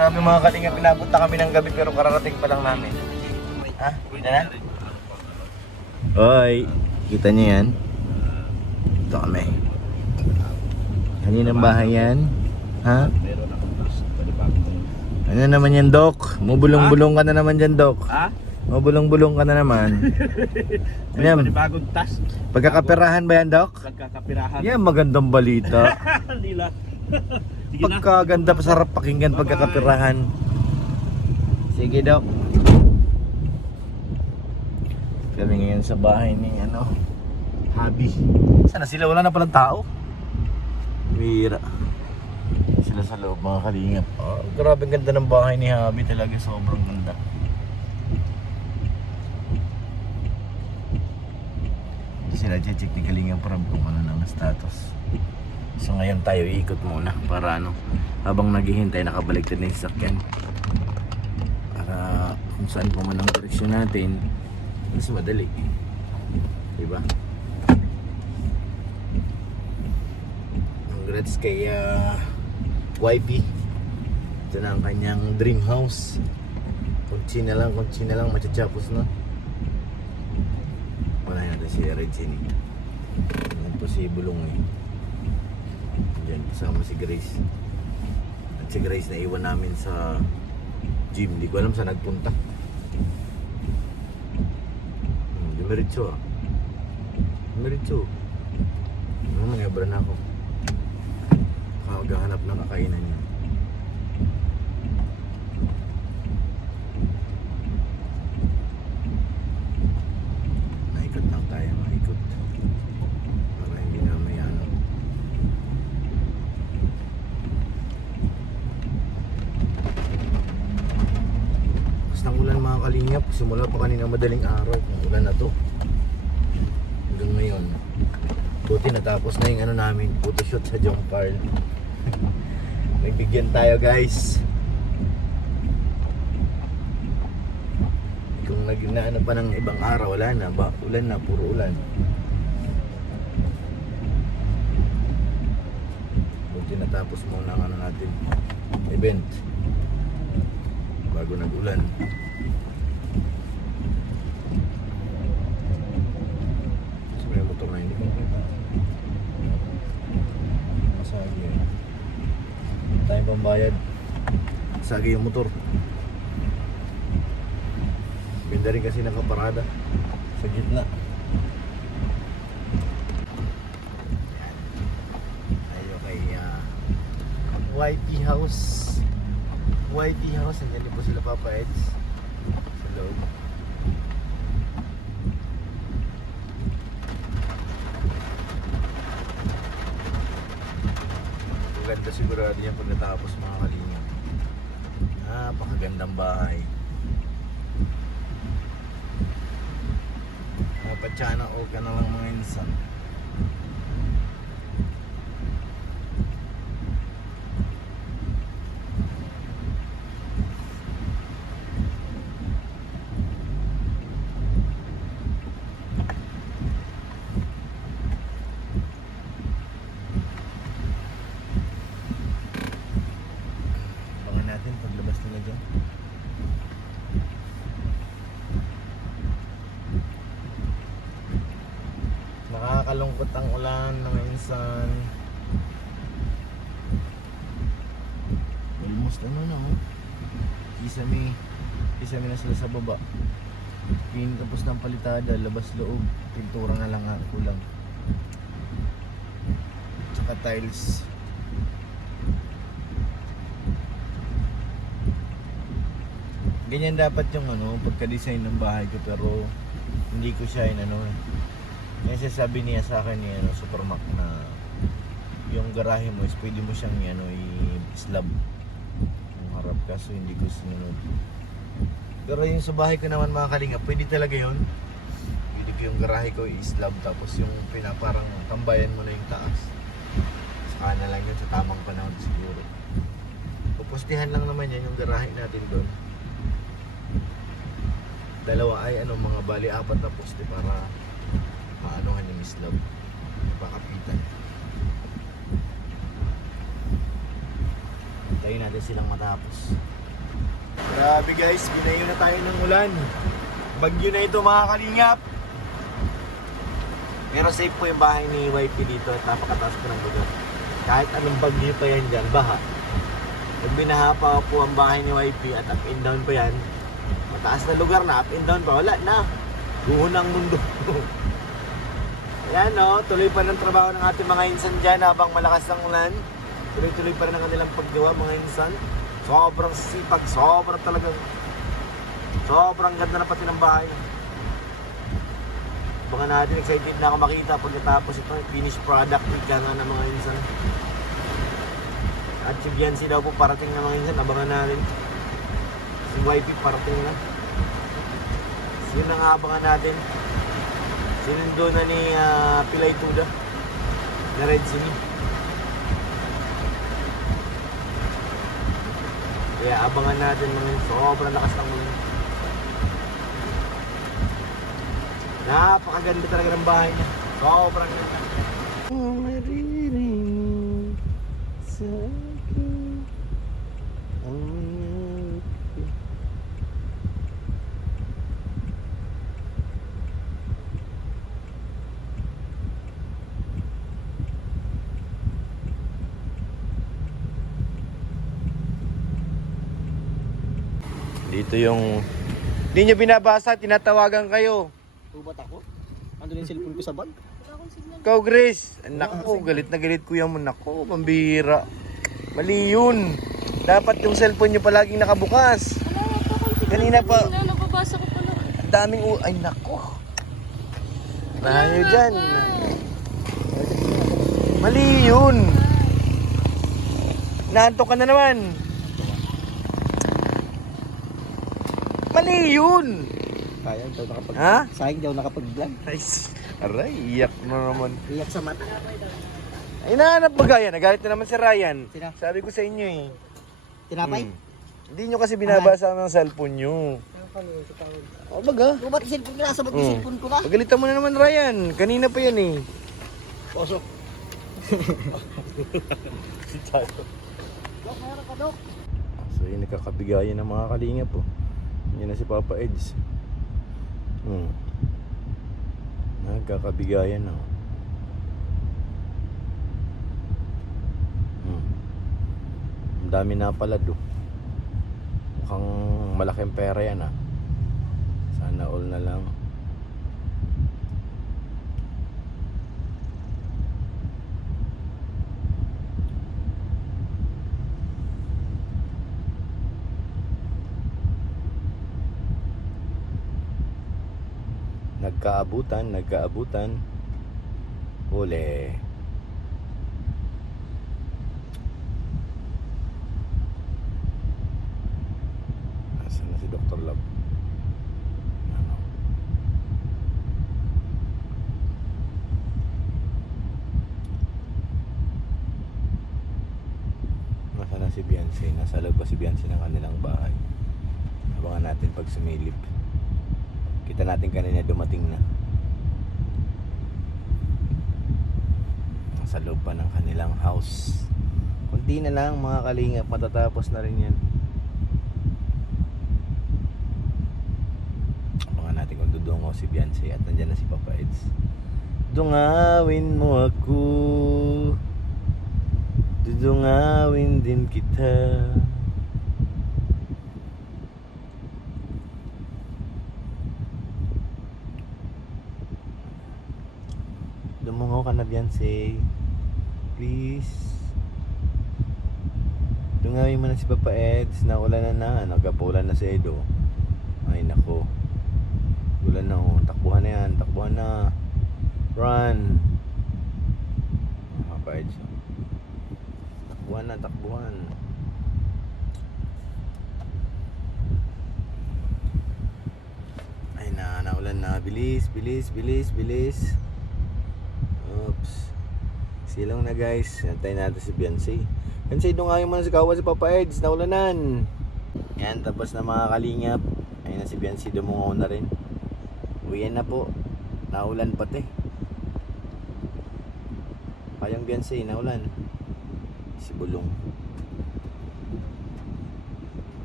Grabe mga kalinga, pinapunta kami ng gabi pero kararating pa lang namin. Ha? Kita na? Hoy, kita niyo yan? Ito kami. Kaninang bahay yan? Ha? Ano naman yan, Dok? Mubulong-bulong ka na naman dyan, Dok. Ha? Mubulong-bulong ka na naman. Ano yan? Bagong tas. Pagkakapirahan ba yan, Dok? Pagkakapirahan. Yan, magandang balita. Nila. Pagkaganda, pasarap pakinggan pagkakapirahan. Sige, Dok. Kami ngayon sa bahay ni Habi. Sana sila? Wala na palang tao. Bira. Sila sa loob, mga kalingap. Oh, grabe ang ganda ng bahay ni Habi. Talaga sobrang ganda. Hindi sila check ni Kalingap Prab kung ano ng status. So ngayon tayo iikot muna para habang naghihintay nakabaliktad na yung sasakyan. Para kung saan pa man ang direksyon natin, mas madali. Diba? Congrats kay YP. Ito na ang kanyang dream house. Kunchi na lang, machachapos na. Wala natin si Regine. Yan po si Bulong Diyan kasama si Grace. At si Grace na iwan namin sa gym. Hindi ko alam saan nagpunta. Dumiritso Dumiritso. Mangyabra na ako. Maghahanap ng kakainan niya. Maikot lang tayo, maikot. Para hindi na may Basta ang ulan mga kalingap. Simula pa kanina madaling araw. Ang ulan na to. Hanggang ngayon. Buti natapos na yung namin. Photoshoot sa Jong Parl. Nagbigyan tayo guys. Kung naging pa ng ibang araw, wala na ba? Ulan na, puro ulan. Buti natapos muna ang natin event bago nag-ulan. So may motor na hindi ko masagi tayong pambayad. Sagi yung motor. Binda rin kasi nakaparada sa gitna. Tayo kay YP House. YP House. Nandiyan din po sila Papa Eds sa loob. Ganda sigurado yan pag natapos mga kalingap. Napakagandang bahay. Patsana o ka na lang mga insan. Natin paglabas nila dyan. Nakakalungkot ang ulan ng insan. Almost Kisame na sila sa baba. Tapos ng palitada, labas loob, pintura na lang kulang. Tsaka tiles. Ganyan dapat yung pagka-design ng bahay ko, pero hindi ko siya kasi sabi niya sa akin ni Supermac na yung garahe mo is pwede mo siyang i-slab yung harap, kaso hindi ko sinunod. Pero yung sa bahay ko naman mga kalinga, pwede talaga yun. Pwede ko yung garahe ko i-slab, tapos yung parang tambayan mo na yung taas. Saka na lang yun sa tamang panahon siguro. Pupustihan lang naman yan yung garahe natin doon. Dalawa ay mga bali 4 na poste para maanuhan yung slab, pakapitan. Tayo natin silang matapos. Grabe guys, binayo na tayo ng ulan. Bagyo na ito mga kalingap. Pero safe po yung bahay ni YP dito at napakataas po ng lugar. Kahit anong bagyo pa yan dyan, baha. Pag binaha pa po ang bahay ni YP at up and down pa yan, mataas na lugar na, up and down pa, wala na. Guho ng mundo. Ayan o, tuloy pa ng trabaho ng ating mga insan dyan habang malakas ang ulan. Tuloy-tuloy pa rin ang kanilang paggawa mga insan. Sobrang sipag, sobrang talagang sobrang ganda na pati ng bahay. Baka natin, excited na ako makita pagkatapos ito, finished product, ika nga ng mga insan. At si Biancy daw po parating na mga insan, abangan natin. Si YP parating na. Yun ang abangan natin. Sinundo na ni Pilay Tuda na Red Sini. Kaya abangan natin mga sobrang lakas ng ulan. Napakaganda talaga ng bahay niya. Sobrang ganda. Maririnig sa akin ang mayroon. Dito yung hindi nyo binabasa, tinatawagan kayo. Tubat ako? Ando yung cellphone ko sa bag? Ikaw, Grace. Anak ko, galit na galit kuya mo. Nako, pambihira. Mali yun. Dapat yung cellphone nyo palaging nakabukas. Kanina pa. Nababasa ko pala. Ang daming ay nako. Tayo dyan. Mali yun. Naantok ka na naman. Mali yun. Sayang daw nakapag... Ha? Sayang daw nakapag-vlog. Nice. Aray, iyak na naman. Iyak sa mata. Ay, nahanap ba gaya? Nagalit na naman si Ryan. Sino? Sabi ko sa inyo eh. Tinapay? Hindi nyo kasi binabasa ng cellphone nyo. O baga? Tubat yung cellphone ko na. Sabat yung cellphone ko na. Pagalitan mo na naman Ryan. Kanina pa yan eh. Posok. So yun, nagkakabigayan ng mga kalingap po. Yan na si Papa Eds. Nagkakabigayan na. Ang dami na pala do. Mukhang malaking pera yan ah. Sana all na lang. Nagkaabutan. Ule. Asan na si Dr. Love? Ano? Nasaan na si Beyonce? Nasa loob pa si Beyonce ng kanilang bahay. Abangan natin pag sumilip. Kita natin kanina dumating na. Nasa loob pa ng kanilang house. Kunti na lang mga kalingap, matatapos na rin yan. Abangan natin kung dudungo si Beyonce at nandyan na si Papa Eds. Dungawin mo ako, dudungawin din kita. Dumungaw ka na Beyonce. Please. Dungawin mo na si Papa Eds. Naulan na. Nagkapulan na si Edo. Ay nako. Ulan na oh. Takbuhan na yan. Takbuhan na. Run. Papa Eds. Takbuhan na. Takbuhan. Ay na. Naulan na. Bilis. Bilis. Bilis. Bilis. Oops. Silong na guys. Antayin natin si Beyonce. Beyonce, dungawin mo na si Kawa si Papa Eds. Naulanan. Yan, tapos na mga kalingap. Ayun na si Beyonce, dumungaw na rin. Uwian na po. Naulan pati. Kayang Beyonce, naulan. Si Bulong.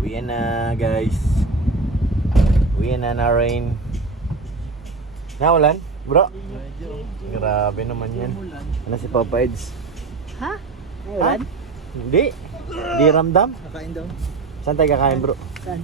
Uwi na guys. Uwi na rain. Naulan, bro? Grabe naman yan. Ano si Papa Eds? Ha? Ha? Hindi. Di ramdam. Kakain daw. Saan tayo kakain bro? Saan?